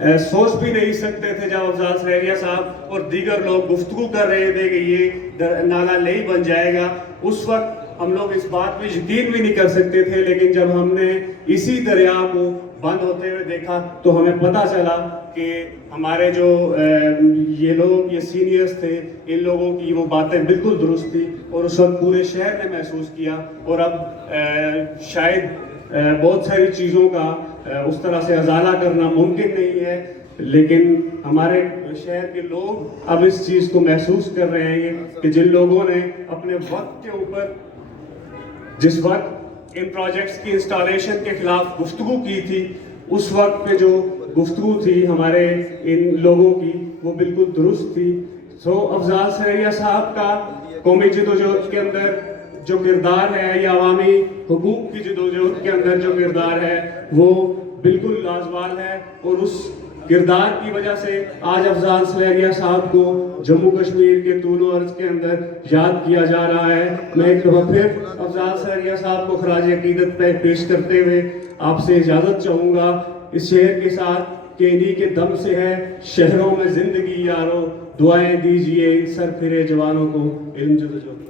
سوچ بھی نہیں سکتے تھے جب افضال سرحیہ صاحب اور دیگر لوگ گفتگو کر رہے تھے کہ یہ نالا نہیں بن جائے گا. اس وقت ہم لوگ اس بات پہ یقین بھی نہیں کر سکتے تھے, لیکن جب ہم نے اسی دریا کو بند ہوتے ہوئے دیکھا تو ہمیں پتہ چلا کہ ہمارے جو یہ لوگ, یہ سینئرز تھے, ان لوگوں کی وہ باتیں بالکل درست تھی, اور اس وقت پورے شہر نے محسوس کیا. اور اب شاید بہت ساری چیزوں کا اس طرح سے ازالہ کرنا ممکن نہیں ہے, لیکن ہمارے شہر کے لوگ اب اس چیز کو محسوس کر رہے ہیں کہ جن لوگوں نے اپنے وقت کے اوپر, جس وقت ان پروجیکٹس کی انسٹالیشن کے خلاف گفتگو کی تھی, اس وقت پہ جو گفتگو تھی ہمارے ان لوگوں کی وہ بالکل درست تھی. سو افضال سرحیہ صاحب کا قومی جدوجہد کے اندر جو کردار ہے, یا عوامی حقوق کی جدوجہد کے اندر جو کردار ہے, وہ بالکل لازوال ہے, اور اس کردار کی وجہ سے آج افضال سرحیہ صاحب کو جموں کشمیر کے طول و عرض کے اندر یاد کیا جا رہا ہے. میں ایک دفعہ پھر افضال سرحیہ صاحب کو خراج عقیدت پیش کرتے ہوئے آپ سے اجازت چاہوں گا, اس شعر کے ساتھ کہ انہی کے دم سے ہے شہروں میں زندگی یارو, دعائیں دیجئے سر پھرے جوانوں کو علم جدوجہد.